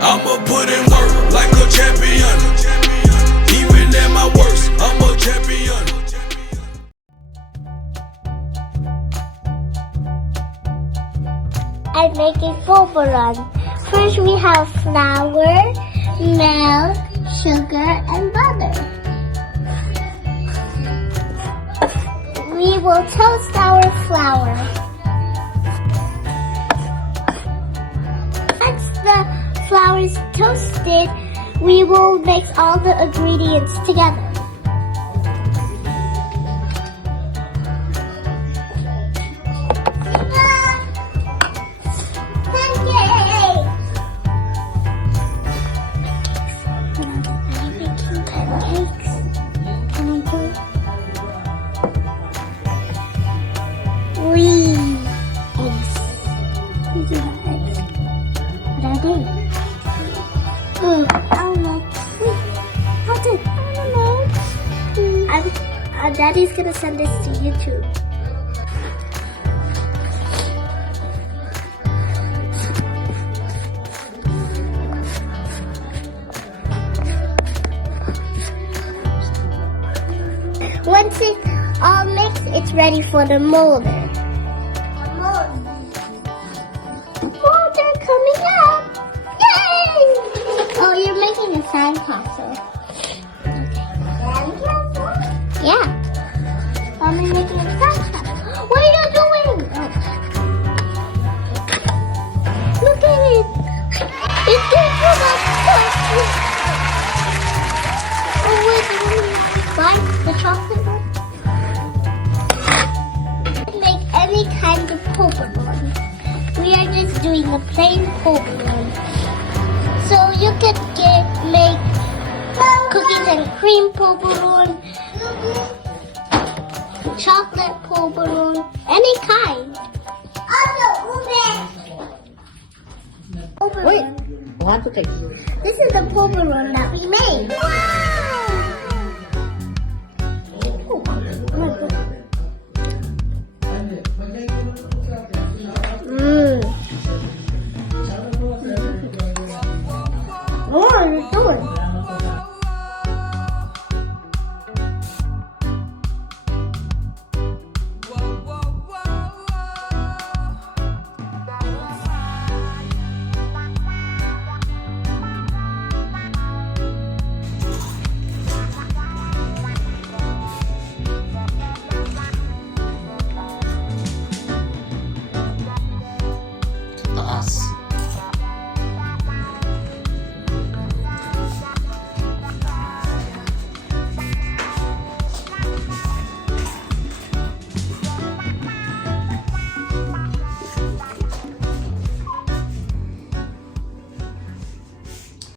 I'ma put in work like a champion. Even at my worst, I'm a champion. I'm making polvoron. First we have flour, milk, sugar, and butter. We will toast our flour. Once the flour is toasted, we will mix all the ingredients together. Daddy's gonna send this to YouTube. Once it's all mixed, it's ready for the molder. Molder coming up! Yay! Oh, you're making a sandcastle. Yeah. I'm making a sandcastle. What are you doing? Look at it. It came from a chocolate. Oh wait, buy the chocolate one. Make any kind of polvoron. We are just doing a plain polvoron. So you can make cookies and cream polvoron, chocolate polvoron, any kind. Wait, 1, 2, 3. This is the polvoron that we made. Wow!